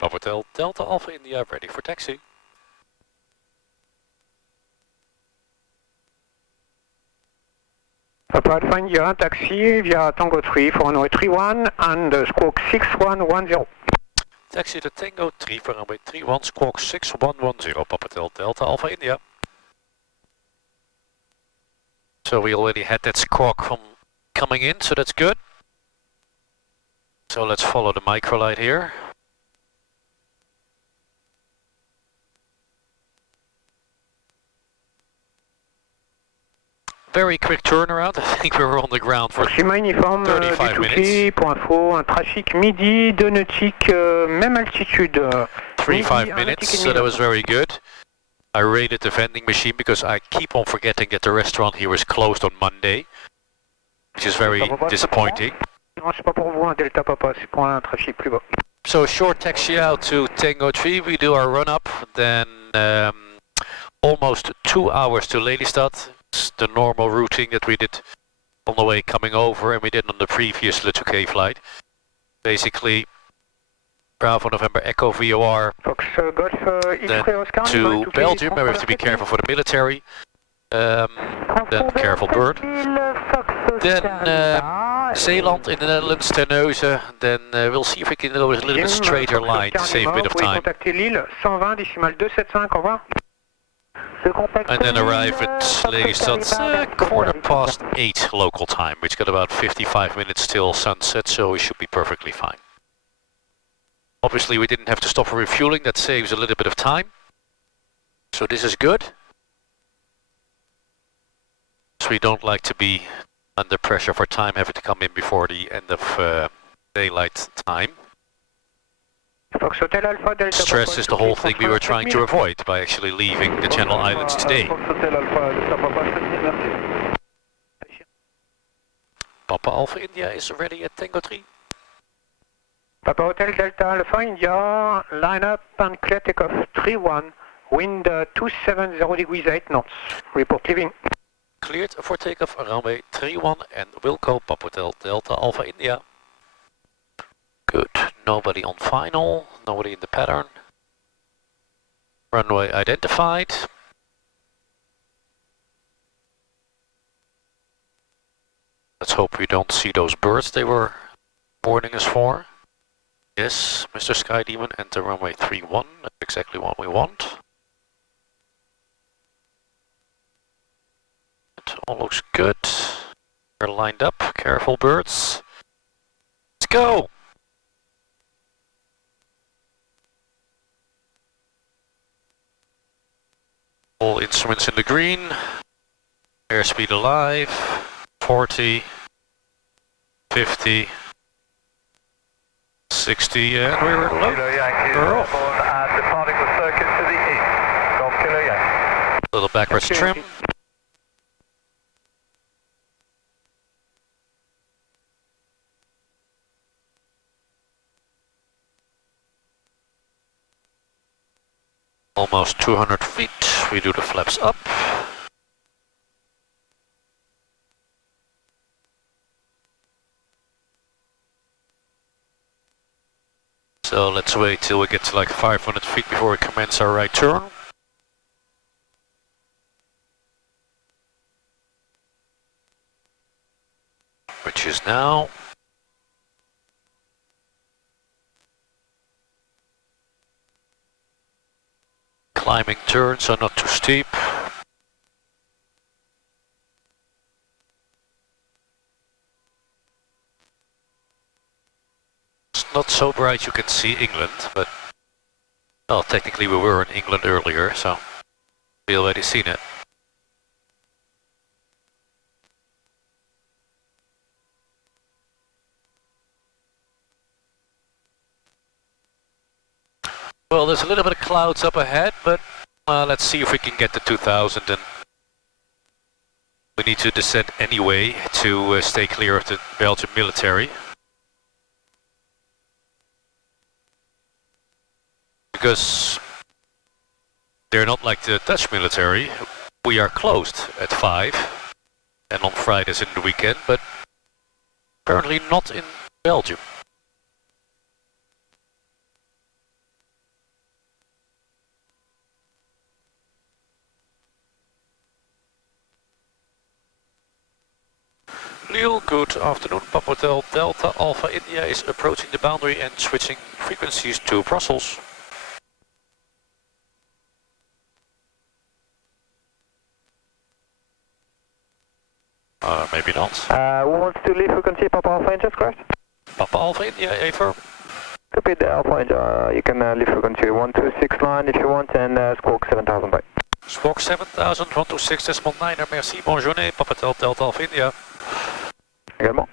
Papa Hotel Delta Alpha India, ready for taxi. Papa Alpha India, taxi via Tango 3 for runway 31 and squawk 6110. Taxi to Tango 3 for runway 31, squawk 6110, Papa Hotel Delta Alpha India. So we already had that squawk from coming in, so that's good. So let's follow the microlight here. Very quick turnaround. I think we were on the ground for 35 minutes. Pour info, un trafic midi, 2 nautiques, même altitude. 35 minutes, so that was very good. I rated the vending machine because I keep on forgetting that the restaurant here is closed on Monday, which is very disappointing. So short taxi out to Tango 3, we do our run up, then almost 2 hours to Lelystad. It's the normal routing that we did on the way coming over and we did on the previous Touquet flight. Basically, Bravo November Echo VOR, then to Belgium, where we have to be careful for the military, then careful bird, then Zeeland in the Netherlands, Terneuzen, then we'll see if we can go with a little bit straighter line to save a bit of time. And then arrive at Lelystad 8:15 local time, which got about 55 minutes till sunset, so we should be perfectly fine. Obviously we didn't have to stop for refueling, that saves a little bit of time. So this is good. So we don't like to be under pressure for time, having to come in before the end of daylight time. Stress is the whole thing we were trying to avoid by actually leaving the Channel Islands today. Papa Alpha India is ready at Tango 3. Papa Hotel Delta Alpha India, line up and clear takeoff 31, wind 270 degrees 8 knots. Report leaving. Cleared for takeoff runway 31 and Wilco Papa Hotel Delta Alpha India. Good, nobody on final, nobody in the pattern. Runway identified. Let's hope we don't see those birds they were warning us for. Yes, Mr. Sky Demon, enter runway 31, that's exactly what we want. It all looks good. We're lined up, careful birds. Let's go! All instruments in the green, airspeed alive, 40, 50, 60, and we're low. We're off. Little backwards trim. Almost 200 feet, we do the flaps up. So let's wait till we get to like 500 feet before we commence our right turn. Which is now. Climbing turn, so not too steep. It's not so bright you can see England, but well, technically we were in England earlier, so we already seen it. Well, there's a little bit of clouds up ahead, but let's see if we can get to 2000, and we need to descend anyway to stay clear of the Belgian military. Because they're not like the Dutch military. We are closed at 5 and on Fridays in the weekend, but apparently not in Belgium. Lille, good afternoon. Papa Hotel Delta Alpha India is approaching the boundary and switching frequencies to Brussels. Maybe not. Who wants to leave frequency Papa Alpha India, correct? Papa Alpha India, AFR. Copy the Alpha India, you can leave frequency 126 line if you want and squawk 7000 by. Squawk 7000, 126.9, merci, bonne journée, Papa Hotel Delta Alpha India. Également.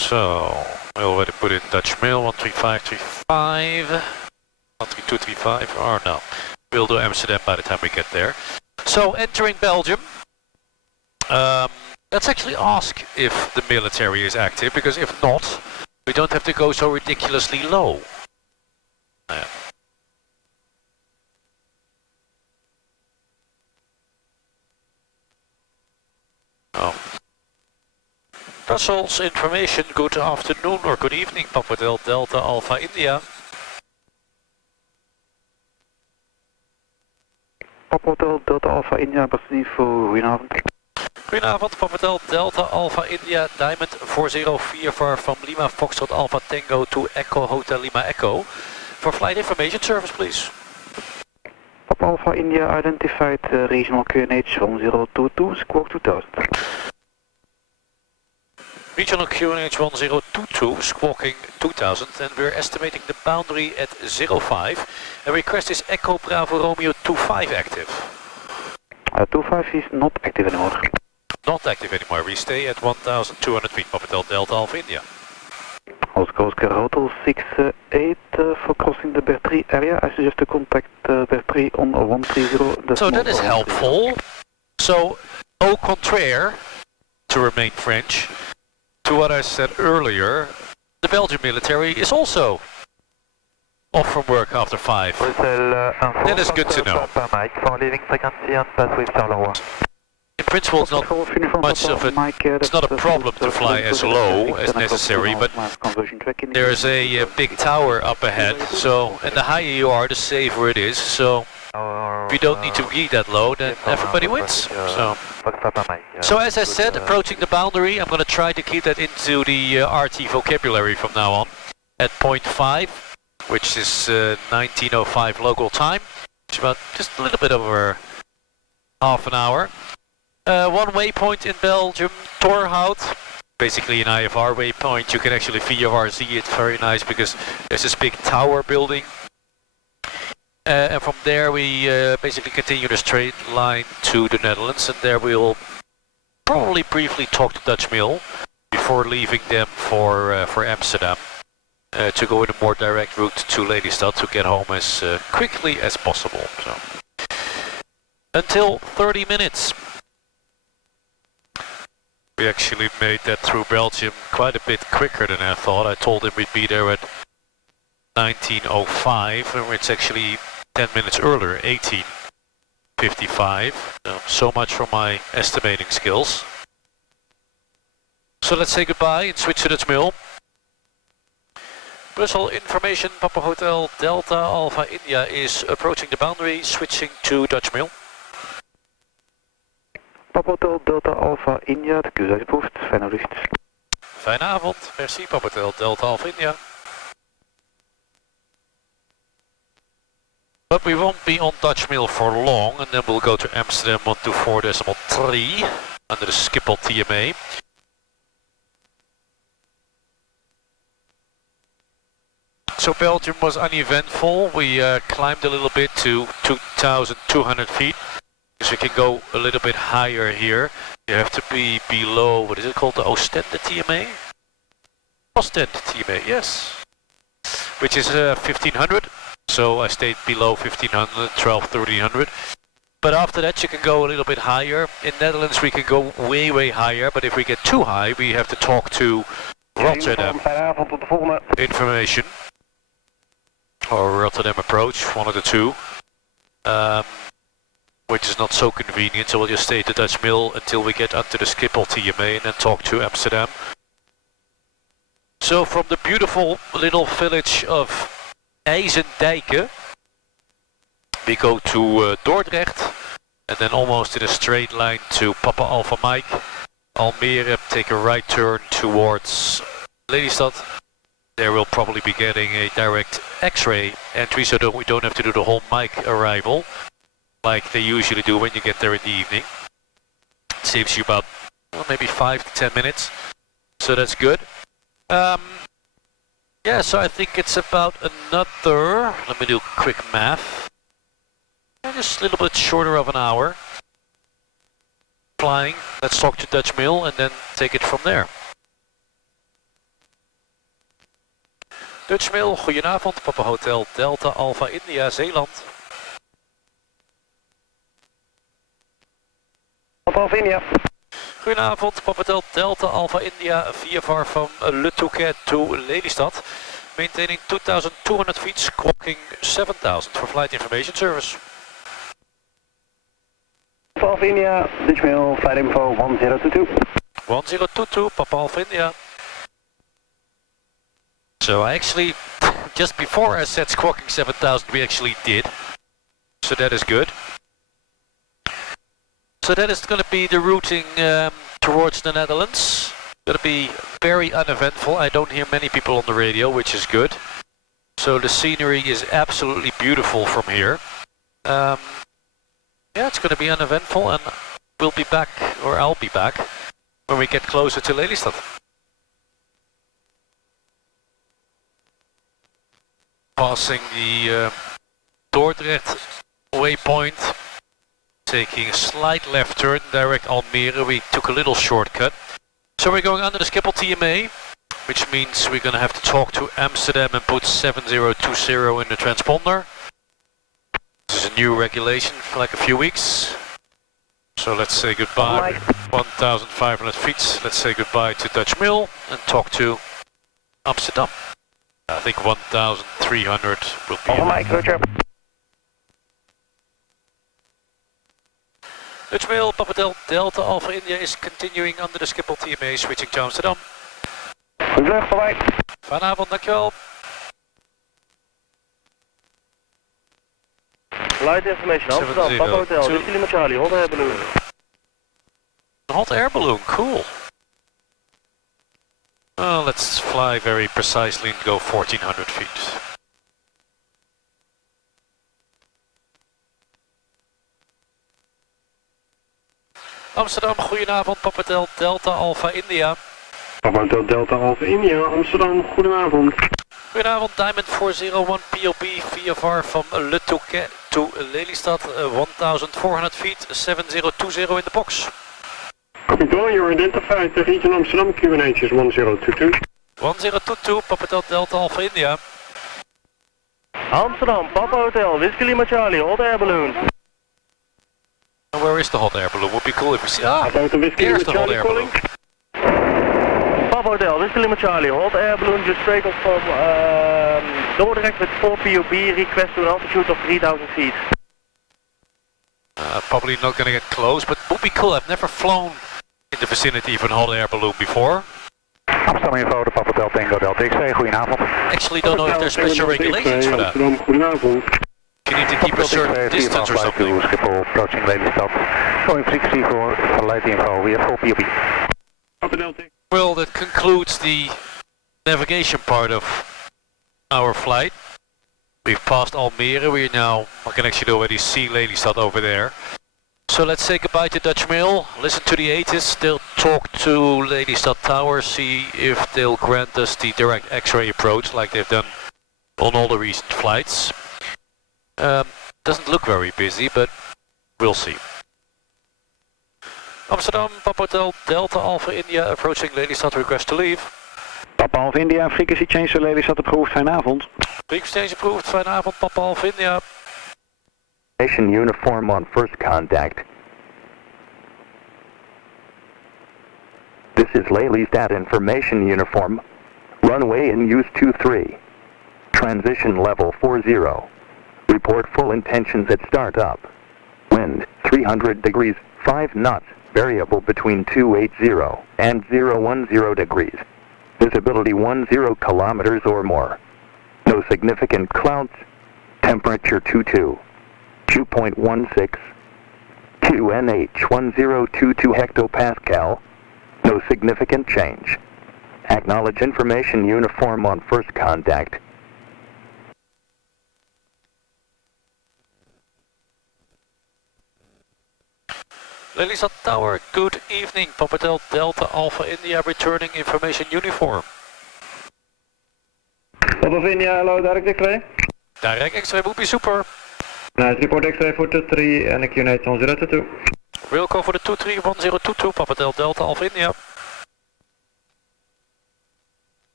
So, we already put in Dutch mail, 13535, 13235, or no, we'll do Amsterdam by the time we get there. So, entering Belgium, let's actually ask if the military is active, because if not, we don't have to go so ridiculously low. Oh. Brussels information, good afternoon or good evening, Papa Delta Alpha India. Papa Hotel Delta Alpha India, Bastille voor goedenavond. Goedenavond, Papa Delta Alpha India, Diamond 40 VFR from Lima Foxtrot Alpha Tango to Echo Hotel Lima Echo. For flight information service, please. Papa Alpha India identified regional QNH from 022, squawk 2000. Regional QNH 1022, squawking 2000, and we're estimating the boundary at 05. And request is Echo Bravo Romeo 25 active. 25 is not active anymore. Not active anymore, we stay at 1200 feet, Papa Delta Alpha India. Oscar Hotel 68 for crossing the Bertrie area. I suggest to contact Bertrie on 130. So that is helpful. So, au contraire, to remain French, to what I said earlier, the Belgian military is also off from work after 5. That is good to know. In principle, it's not much of it's not a problem to fly as low as necessary, but there is a big tower up ahead, so, and the higher you are, the safer it is, so if you don't need to be that low, then everybody wins. So as I said, approaching the boundary, I'm going to try to keep that into the RT vocabulary from now on, at 0.5, which is 19:05 local time, which is about just a little bit over half an hour. One waypoint in Belgium, Torhout, basically an IFR waypoint. You can actually VFR see it, very nice, because there's this big tower building. And from there we basically continue the straight line to the Netherlands, and there we'll probably briefly talk to Dutch Mill before leaving them for Amsterdam to go in a more direct route to Lelystad to get home as quickly as possible. So until 30 minutes. We actually made that through Belgium quite a bit quicker than I thought. I told him we'd be there at 19:05, and it's actually 10 minutes earlier, 18:55. So much for my estimating skills. So let's say goodbye and switch to Dutch Mill. Brussels information, Papa Hotel Delta Alpha India is approaching the boundary, switching to Dutch Mill. Papa Hotel Delta Alpha India, de Q uitgeproefd. Fijne vlucht. Fijne avond. Merci, Papa Hotel Delta Alpha India. But we won't be on Dutch Mill for long, and then we'll go to Amsterdam 124.3 under the Schiphol TMA. So Belgium was uneventful. We climbed a little bit to 2,200 feet. So we can go a little bit higher here. You have to be below, what is it called, the Oostende TMA? Oostende TMA, yes. Which is 1500. So I stayed below 1500, 1300. But after that you can go a little bit higher. In Netherlands we can go way, way higher. But if we get too high, we have to talk to Rotterdam. Information. Or Rotterdam approach, one of the two. Which is not so convenient, so we'll just stay at the Dutch Mill until we get up to the Schiphol TMA and then talk to Amsterdam. So from the beautiful little village of IJsendijke, we go to Dordrecht, and then almost in a straight line to Papa Alpha Mike. Almere, take a right turn towards Lelystad. There we'll probably be getting a direct X-ray entry, so we don't have to do the whole Mike arrival like they usually do when you get there in the evening. It saves you about maybe 5 to 10 minutes, so that's good. Yeah, so I think it's about another, let me do quick math, just a little bit shorter of an hour flying. Let's talk to Dutch Mill and then take it from there. Dutch Mill, goedenavond, Papa Hotel Delta Alpha India, Zeeland. Papa Alpha India. Goedenavond, Papa Hotel Delta Alpha India, VFR from Le Touquet to Lelystad. Maintaining 2,200 feet, squawking 7,000 for flight information service. Papa Alpha India, Dutch Mill, flight info 1022. 1022, Papa Alpha India. So I actually, just before I said squawking 7,000, we actually did. So that is good. So that is going to be the routing towards the Netherlands. Going to be very uneventful. I don't hear many people on the radio, which is good. So the scenery is absolutely beautiful from here. Yeah, it's going to be uneventful, and we'll be back, or I'll be back, when we get closer to Lelystad. Passing the Dordrecht waypoint, taking a slight left turn, direct Almere. We took a little shortcut. So we're going under the Schiphol TMA, which means we're going to have to talk to Amsterdam and put 7020 in the transponder. This is a new regulation for like a few weeks. So let's say goodbye. 1,500 feet. Let's say goodbye to Dutch Mill and talk to Amsterdam. I think 1,300 will be. Dutch Mail, Papa Delta Alpha India is continuing under the Schiphol TMA, switching to Amsterdam. Goed vlucht, bye. Fijne avond, dankjewel. Flight information, Amsterdam, Papa Hotel, Whiskey Lima Charlie, hot air balloon. A hot air balloon, cool. Well, let's fly very precisely and go 1,400 feet. Amsterdam, goedenavond, Papa Hotel Delta Alpha India. Papa Hotel Delta Alpha India, Amsterdam, goedenavond. Goedenavond, Diamond 401 POP VFR from Le Touquet to Lelystad, 1,400 feet, 7020 in the box. Copy, you're identified, the region Amsterdam, QNH is 1022. 1022, Papa Hotel Delta Alpha India. Amsterdam, Papa Hotel, Whiskey Lima Charlie, hot air balloon. And where is the hot air balloon? Would be cool if we see. There's the hot air balloon. Papa Hotel, Whiskey Lima Charlie, hot air balloon just straight off from Dordrecht with 4 POB, request to an altitude of 3,000 feet. Probably not going to get close, but would be cool. I've never flown in the vicinity of a hot air balloon before. Amsterdam info, de Papa Hotel Tango Delta XC, goedenavond. Actually don't know if there's special regulations for that. Amsterdam, goedenavond. You need to keep a certain distance or something. Schiphol approaching Lelystad. Showing frequency for flight info, we have 4 POB. Papa Delta. Well, that concludes the navigation part of our flight. We've passed Almere. We now can actually already see Lelystad over there. So let's say goodbye to Dutch Mail. Listen to the ATC. They'll talk to Lelystad Tower, see if they'll grant us the direct X-ray approach like they've done on all the recent flights. Doesn't look very busy, but we'll see. Amsterdam, Papa Hotel Delta Alpha India approaching Lelystad, request to leave. Papa Alpha India, frequency change to Lelystad approved, fijne avond. Frequency change approved, fijne avond, Papa Alpha India. Mission uniform on first contact. This is Lelystad information uniform. Runway in use 23. Transition level 40. Report full intentions at startup. Wind 300 degrees, 5 knots, variable between 280 and 010 degrees. Visibility 10 kilometers or more. No significant clouds. Temperature 22. Dew point 16. QNH 1022 hectopascal. No significant change. Acknowledge information uniform on first contact. Lelystad Tower, good evening. Papa Delta Alpha India returning information uniform. Papa India, hello, direct X-ray. Direct X-ray would be super. Nice, report X-ray for 23 and a QNH 1022. We'll go for the 231022, Papa Delta Alpha India.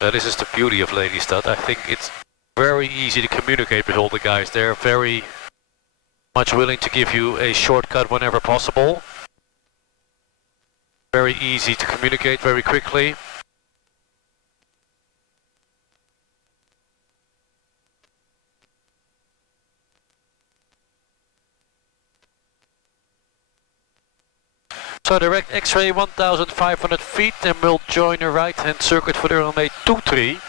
This is the beauty of Lelystad. I think it's very easy to communicate with all the guys. They're very much willing to give you a shortcut whenever possible. Very easy to communicate very quickly. So direct X-ray 1500 feet, then we'll join a right hand circuit for the runway 23.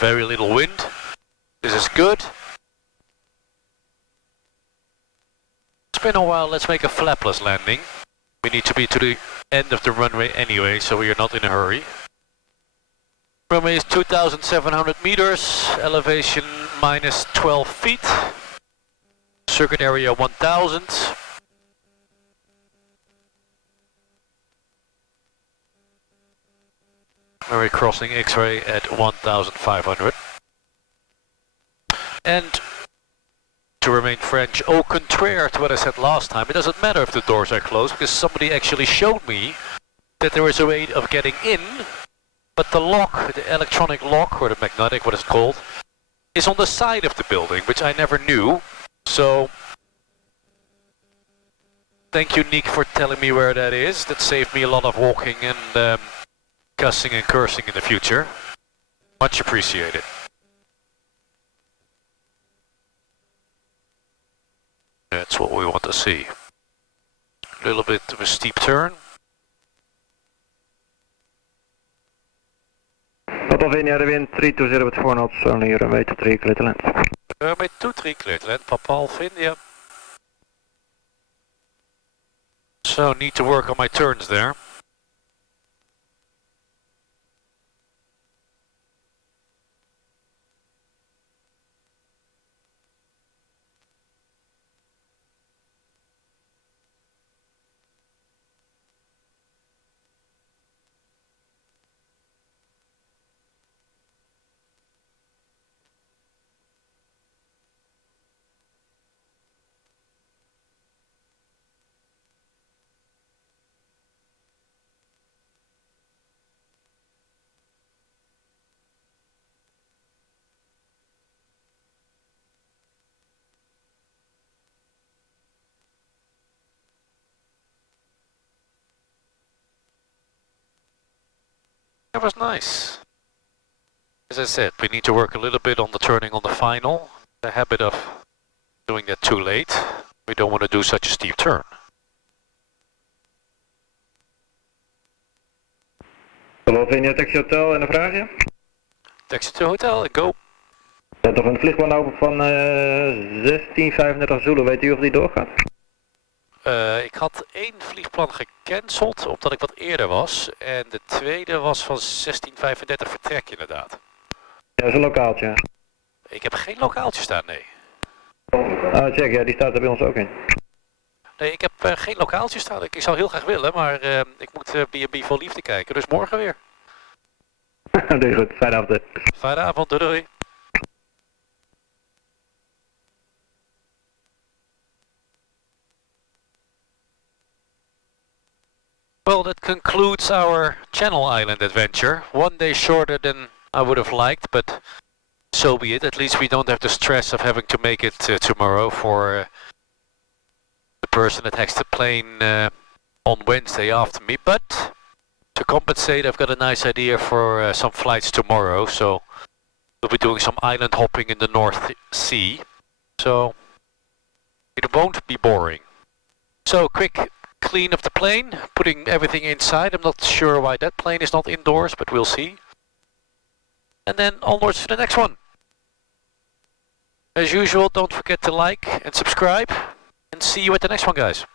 Very little wind. This is good. It's been a while, let's make a flapless landing. We need to be to the end of the runway anyway, so we are not in a hurry. Runway is 2,700 meters, elevation minus 12 feet. Circuit area 1000. We're crossing X-ray at 1500. And to remain French, au contraire to what I said last time, it doesn't matter if the doors are closed, because somebody actually showed me that there is a way of getting in, but the lock, the electronic lock, or the magnetic, what it's called, is on the side of the building, which I never knew. So, thank you, Nick, for telling me where that is. That saved me a lot of walking and cussing and cursing in the future. Much appreciated. That's what we want to see. A little bit of a steep turn. Papa India, the wind 320 with 4 knots, only runway 23 clear to land. Runway 23 clear to land, Papa Alpha India. So, need to work on my turns there. That was nice. As I said, we need to work a little bit on the turning on the final. The habit of doing that too late. We don't want to do such a steep turn. Hallo India, taxi hotel en een vraagje? Taxi to hotel en go. Er staat toch een vliegplan open van 1635 Zulu, weet u of die doorgaat? Ik had 1 vliegplan gecanceld, omdat ik wat eerder was. En de tweede was van 1635 vertrek inderdaad. Ja, dat is een lokaaltje. Ik heb geen lokaaltje staan, nee. Ah, check, ja, die staat er bij ons ook in. Nee, ik heb geen lokaaltje staan. Ik zou heel graag willen, maar ik moet BNE VOR liefde kijken. Dus morgen weer. Dat is goed, fijne avond. Fijne avond, doei doei. Well, that concludes our Channel Island adventure. One day shorter than I would have liked, but so be it. At least we don't have the stress of having to make it tomorrow for the person that has the plane on Wednesday after me. But to compensate, I've got a nice idea for some flights tomorrow. So we'll be doing some island hopping in the North Sea. So it won't be boring. So quick clean of the plane, putting everything inside. I'm not sure why that plane is not indoors, but we'll see. And then onwards to the next one. As usual, don't forget to like and subscribe, and see you at the next one, guys.